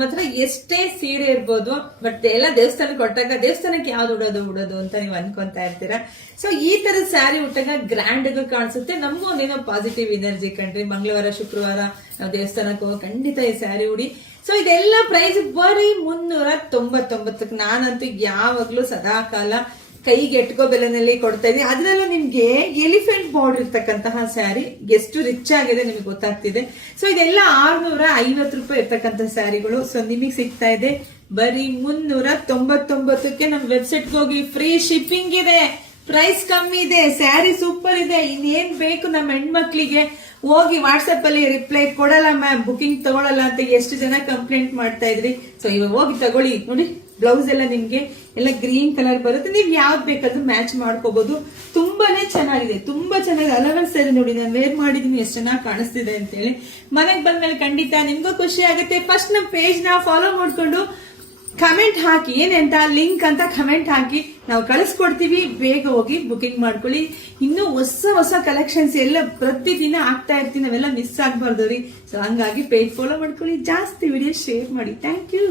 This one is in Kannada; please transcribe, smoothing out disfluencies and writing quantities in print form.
ಹತ್ರ ಎಷ್ಟೇ ಸೀರೆ ಇರ್ಬೋದು, ಬಟ್ ಎಲ್ಲ ದೇವಸ್ಥಾನಕ್ಕೆ ಕೊಟ್ಟಾಗ ದೇವಸ್ಥಾನಕ್ಕೆ ಯಾವ್ದು ಉಡೋದು ಅಂತ ನೀವು ಅನ್ಕೊಂತಾ ಇರ್ತೀರಾ. ಸೊ ಈ ತರ ಸ್ಯಾರಿ ಉಟ್ಟಾಗ ಗ್ರ್ಯಾಂಡ್ ಆಗಿ ಕಾಣಿಸುತ್ತೆ, ನಮಗೂ ಒಂದೇನೋ ಪಾಸಿಟಿವ್ ಎನರ್ಜಿ ಕಣ್ರಿ. ಮಂಗಳವಾರ ಶುಕ್ರವಾರ ನಾವು ದೇವಸ್ಥಾನಕ್ಕೆ ಹೋಗಿ ಖಂಡಿತ ಈ ಸ್ಯಾರಿ ಉಡಿ. ಸೊ ಇದೆಲ್ಲ ಪ್ರೈಸ್ ಬರೀ 399. ನಾನಂತೂ ಯಾವಾಗ್ಲೂ ಸದಾ ಕಾಲ ಕೈಗೆ ಎಟ್ಕೋ ಬೆಲೆನಲ್ಲಿ ಕೊಡ್ತಾ ಇದೀನಿ. ಅದ್ರಲ್ಲೂ ನಿಮ್ಗೆ ಎಲಿಫೆಂಟ್ ಬಾರ್ಡರ್ ಇರ್ತಕ್ಕಂತಹ ಸ್ಯಾರಿ ಎಷ್ಟು ರಿಚ್ ಆಗಿದೆ ನಿಮ್ಗೆ ಗೊತ್ತಾಗ್ತಿದೆ. ಸೊ ಇದೆಲ್ಲ 650 ರೂಪಾಯಿ ಇರ್ತಕ್ಕಂಥ ಸ್ಯಾರಿಗಳು. ಸೊ ನಿಮಗೆ ಸಿಗ್ತಾ ಇದೆ ಬರೀ 399ಕ್ಕೆ. ನಮ್ ವೆಬ್ಸೈಟ್ಗೆ ಹೋಗಿ ಫ್ರೀ ಶಿಪ್ಪಿಂಗ್ ಇದೆ, ಪ್ರೈಸ್ ಕಮ್ಮಿ ಇದೆ, ಸ್ಯಾರಿ ಸೂಪರ್ ಇದೆ. ಇನ್ನೇನ್ ಬೇಕು ನಮ್ಮ ಹೆಣ್ಮಕ್ಳಿಗೆ. ಹೋಗಿ ವಾಟ್ಸ್ಆಪ್ ಅಲ್ಲಿ ರಿಪ್ಲೈ ಕೊಡಲ್ಲ ಮ್ಯಾಮ್, ಬುಕಿಂಗ್ ತಗೊಳಲ್ಲ ಅಂತ ಎಷ್ಟು ಜನ ಕಂಪ್ಲೇಂಟ್ ಮಾಡ್ತಾ ಇದ್ರಿ. ಸೊ ಇವಾಗ ಹೋಗಿ ತಗೊಳ್ಳಿ. ನೋಡಿ ಬ್ಲೌಸ್ ಎಲ್ಲ ನಿಮ್ಗೆ ಎಲ್ಲ ಗ್ರೀನ್ ಕಲರ್ ಬರುತ್ತೆ, ನೀವ್ ಯಾವ್ದು ಬೇಕಾದ್ರೂ ಮ್ಯಾಚ್ ಮಾಡ್ಕೋಬಹುದು. ತುಂಬಾನೇ ಚೆನ್ನಾಗಿದೆ, ತುಂಬಾ ಚೆನ್ನಾಗಿದೆ. ಅಲವನ್ ಸ್ಯಾರಿ ನೋಡಿ ನಾನು ವೇರ್ ಮಾಡಿದೀನಿ, ಎಷ್ಟು ಚೆನ್ನಾಗಿ ಕಾಣಿಸ್ತಿದೆ ಅಂತ ಹೇಳಿ. ಮನೆಗೆ ಬಂದ್ಮೇಲೆ ಖಂಡಿತ ನಿಮ್ಗೂ ಖುಷಿ ಆಗುತ್ತೆ. ಫಸ್ಟ್ ನಮ್ಮ ಪೇಜ್ ನ ಫಾಲೋ ಮಾಡ್ಕೊಂಡು ಕಮೆಂಟ್ ಹಾಕಿ, ಏನಂತ ಲಿಂಕ್ ಅಂತ ಕಮೆಂಟ್ ಹಾಕಿ, ನಾವು ಕಳಿಸ್ಕೊಡ್ತೀವಿ. ಬೇಗ ಹೋಗಿ ಬುಕಿಂಗ್ ಮಾಡ್ಕೊಳ್ಳಿ. ಇನ್ನೂ ಹೊಸ ಕಲೆಕ್ಷನ್ಸ್ ಎಲ್ಲ ಪ್ರತಿದಿನ ಆಗ್ತಾ ಇರ್ತೀನಿ, ನಾವೆಲ್ಲ ಮಿಸ್ ಆಗ್ಬಾರ್ದು ರೀ. ಸೊ ಹಂಗಾಗಿ ಪೇಜ್ ಫಾಲೋ ಮಾಡ್ಕೊಳ್ಳಿ, ಜಾಸ್ತಿ ವಿಡಿಯೋ ಶೇರ್ ಮಾಡಿ. Thank you.